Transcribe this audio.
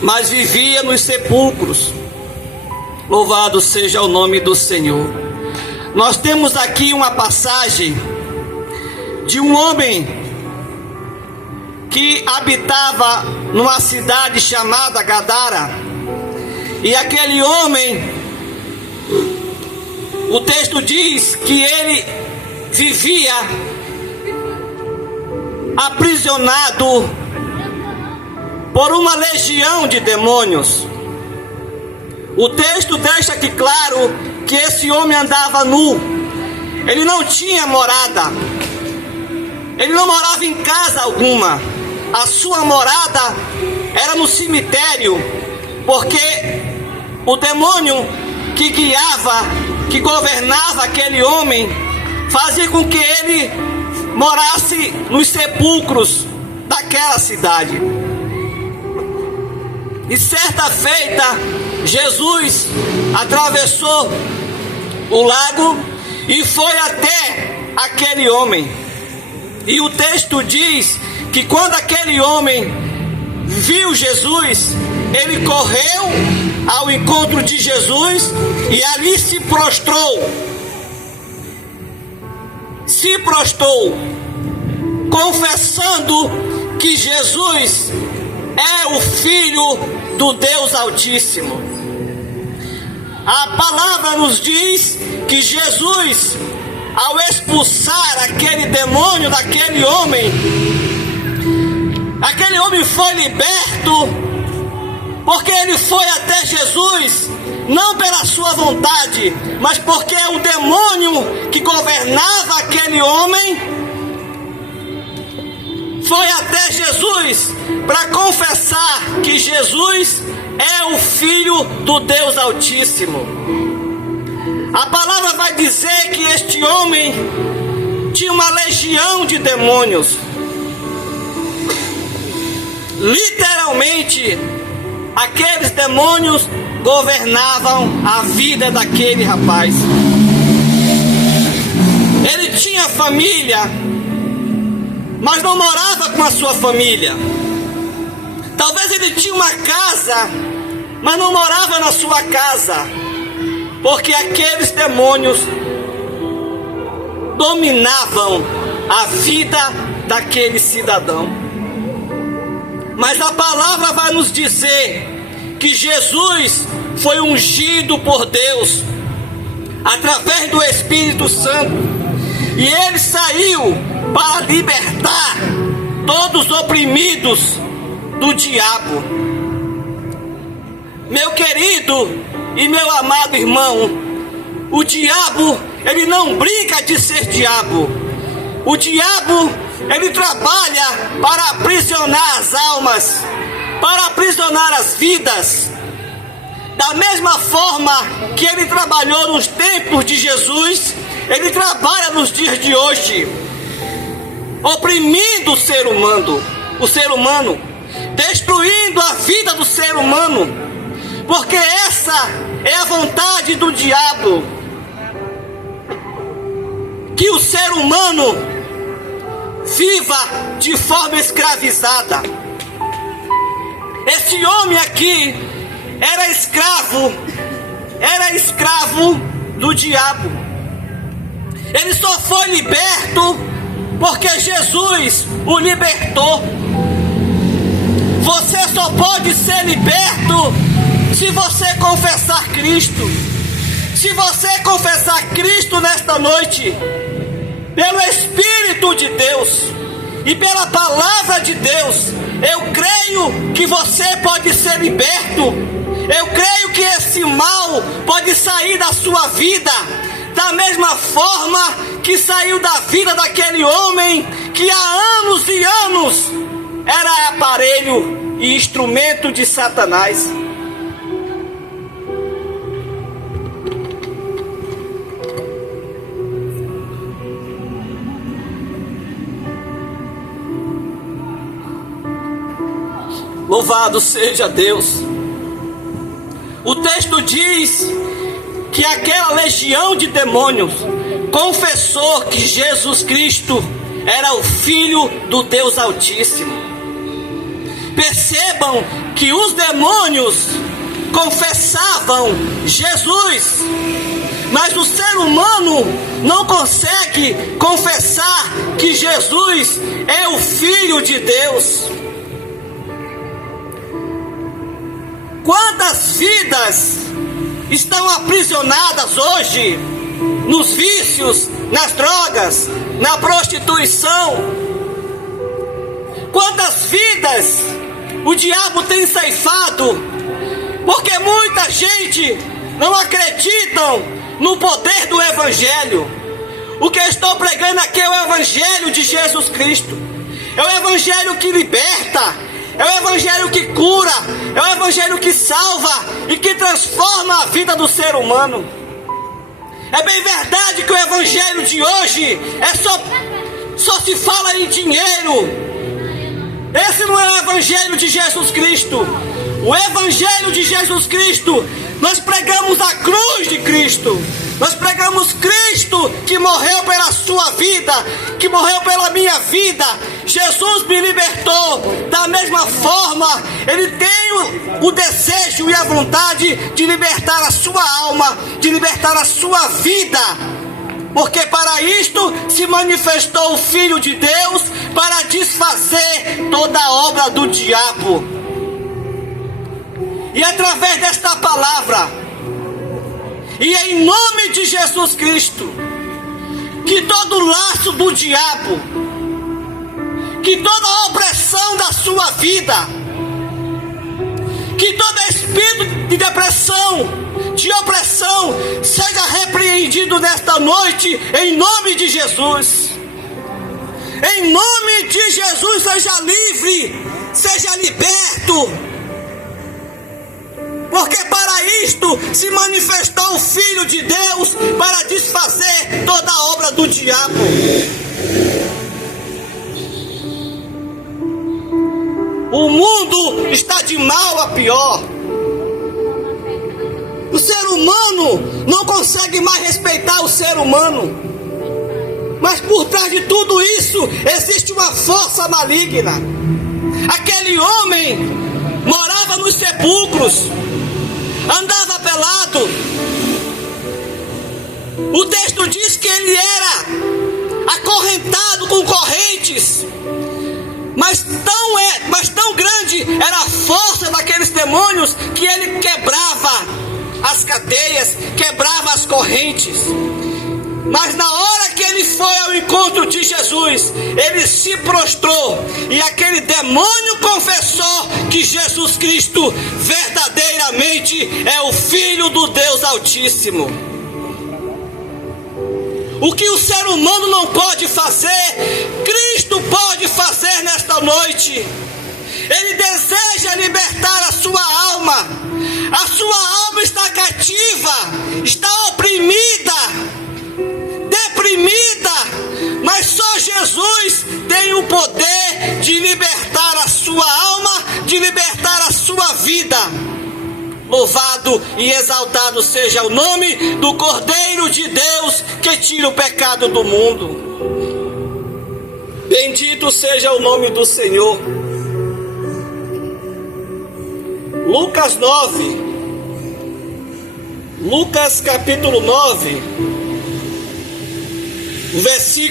mas vivia nos sepulcros. Louvado seja o nome do Senhor. Nós temos aqui uma passagem de um homem que habitava numa cidade chamada Gadara. E aquele homem, o texto diz que ele vivia aprisionado por uma legião de demônios. O texto deixa aqui claro que esse homem andava nu. Ele não tinha morada. Ele não morava em casa alguma. A sua morada era no cemitério, porque o demônio que guiava, que governava aquele homem, fazia com que ele morasse nos sepulcros daquela cidade. E certa feita, Jesus atravessou o lago e foi até aquele homem. E o texto diz que quando aquele homem viu Jesus, ele correu ao encontro de Jesus e ali se prostrou. Se prostrou, confessando que Jesus é o Filho do Deus Altíssimo. A palavra nos diz que Jesus, ao expulsar aquele demônio daquele homem, aquele homem foi liberto, porque ele foi até Jesus, não pela sua vontade, mas porque o demônio que governava aquele homem foi até Jesus para confessar que Jesus é o Filho do Deus Altíssimo. A palavra vai dizer que este homem tinha uma legião de demônios. Literalmente, aqueles demônios governavam a vida daquele rapaz. Ele tinha família, mas não morava com a sua família. Talvez ele tinha uma casa, mas não morava na sua casa, porque aqueles demônios dominavam a vida daquele cidadão. Mas a palavra vai nos dizer que Jesus foi ungido por Deus através do Espírito Santo, e ele saiu para libertar todos os oprimidos do diabo. Meu querido e meu amado irmão, o diabo, ele não brinca de ser diabo. O diabo, ele trabalha para aprisionar as almas, para aprisionar as vidas. Da mesma forma que ele trabalhou nos tempos de Jesus, ele trabalha nos dias de hoje, oprimindo o ser humano, destruindo a vida do ser humano, porque essa é a vontade do diabo, que o ser humano viva de forma escravizada. Esse homem aqui era escravo do diabo. Ele só foi liberto porque Jesus o libertou. Você só pode ser liberto se você confessar Cristo. Se você confessar Cristo nesta noite, pelo Espírito de Deus e pela palavra de Deus, eu creio que você pode ser liberto. Eu creio que esse mal pode sair da sua vida, da mesma forma que saiu da vida daquele homem que há anos e anos era aparelho e instrumento de Satanás. Louvado seja Deus. O texto diz que aquela legião de demônios confessou que Jesus Cristo era o Filho do Deus Altíssimo. Percebam que os demônios confessavam Jesus, mas o ser humano não consegue confessar que Jesus é o Filho de Deus. Quantas vidas estão aprisionadas hoje nos vícios, nas drogas, na prostituição? Quantas vidas o diabo tem ceifado? Porque muita gente não acredita no poder do Evangelho. O que eu estou pregando aqui é o Evangelho de Jesus Cristo. É o Evangelho que liberta, é o Evangelho que cura, é o Evangelho que salva e que transforma a vida do ser humano. É bem verdade que o Evangelho de hoje só se fala em dinheiro. Esse não é o Evangelho de Jesus Cristo. O Evangelho de Jesus Cristo, nós pregamos a cruz de Cristo. Nós pregamos Cristo que morreu pela sua vida, que morreu pela minha vida. Jesus me libertou. Da mesma forma, Ele tem o desejo e a vontade de libertar a sua alma, de libertar a sua vida. Porque para isto se manifestou o Filho de Deus, para desfazer toda a obra do diabo. E através desta palavra, e em nome de Jesus Cristo, que todo laço do diabo, que toda a opressão da sua vida, que todo espírito de depressão, de opressão, seja repreendido nesta noite, em nome de Jesus. Em nome de Jesus, seja livre, seja liberto. Porque para isto se manifestou o Filho de Deus, para desfazer toda a obra do diabo. O mundo está de mal a pior. O ser humano não consegue mais respeitar o ser humano. Mas por trás de tudo isso existe uma força maligna. Aquele homem morava nos sepulcros, andava pelado. O texto diz que ele era acorrentado com correntes. Mas tão grande era a força daqueles demônios que ele quebrava as cadeias, quebrava as correntes. Mas na hora que ele foi ao encontro de Jesus, ele se prostrou e aquele demônio confessou que Jesus Cristo verdadeiramente é o Filho do Deus Altíssimo. O que o ser humano não pode fazer, Cristo pode fazer nesta noite. Ele deseja libertar a sua alma. A sua alma está cativa, está oprimida, deprimida, mas só Jesus tem o poder de libertar a sua alma, de libertar a sua vida. Louvado e exaltado seja o nome do Cordeiro de Deus que tira o pecado do mundo. Bendito seja o nome do Senhor. Lucas 9, Lucas capítulo 9, versículo